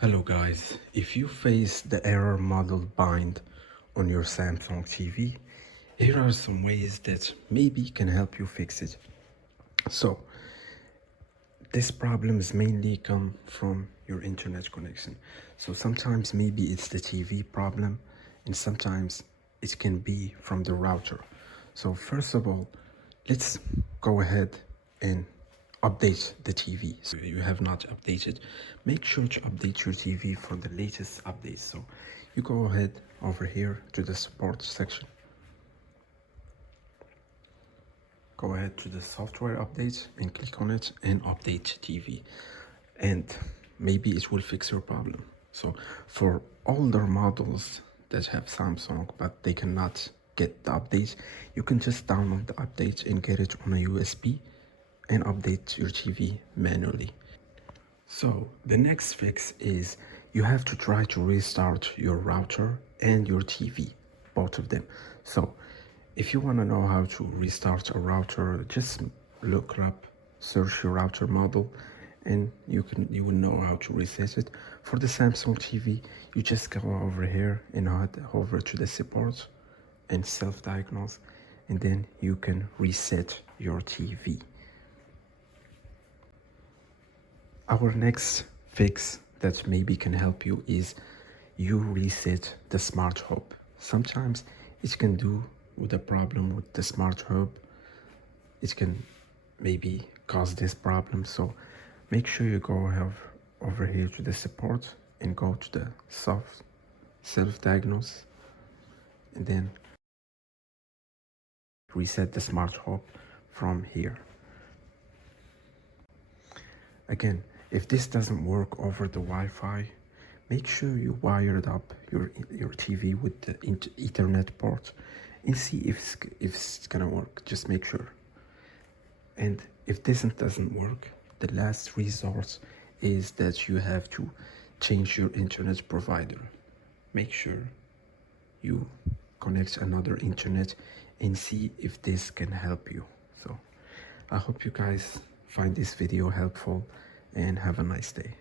Hello guys, if you face the error model bind on your Samsung TV, here are some ways that maybe can help you fix it. So, this problem is mainly come from your internet connection. So sometimes maybe it's the TV problem and sometimes it can be from the router. So first of all, let's go ahead and update the TV. So you have not updated, make sure to update your TV for the latest updates. So you go ahead over here to the support section. Go ahead to the software updates and click on it and update TV, and maybe it will fix your problem. So for older models that have Samsung but they cannot get the updates, you can just download the updates and get it on a USB and update your TV manually. So the next fix is you have to try to restart your router and your TV, both of them. So if you want to know how to restart a router, just look up, search your router model, and you will know how to reset it. For the Samsung TV, you just go over here and head over to the support and self-diagnose, and then you can reset your TV. Our next fix that maybe can help you is you reset the smart hub. Sometimes it can do with a problem with the smart hub. It can maybe cause this problem. So make sure you go over here to the support and go to the self-diagnose and then reset the smart hub from here. Again, if this doesn't work over the Wi-Fi, make sure you wired up your TV with the Ethernet port and see if it's gonna work. Just make sure. And if this doesn't work, the last resort is that you have to change your internet provider. Make sure you connect another internet and see if this can help you. So I hope you guys find this video helpful and have a nice day.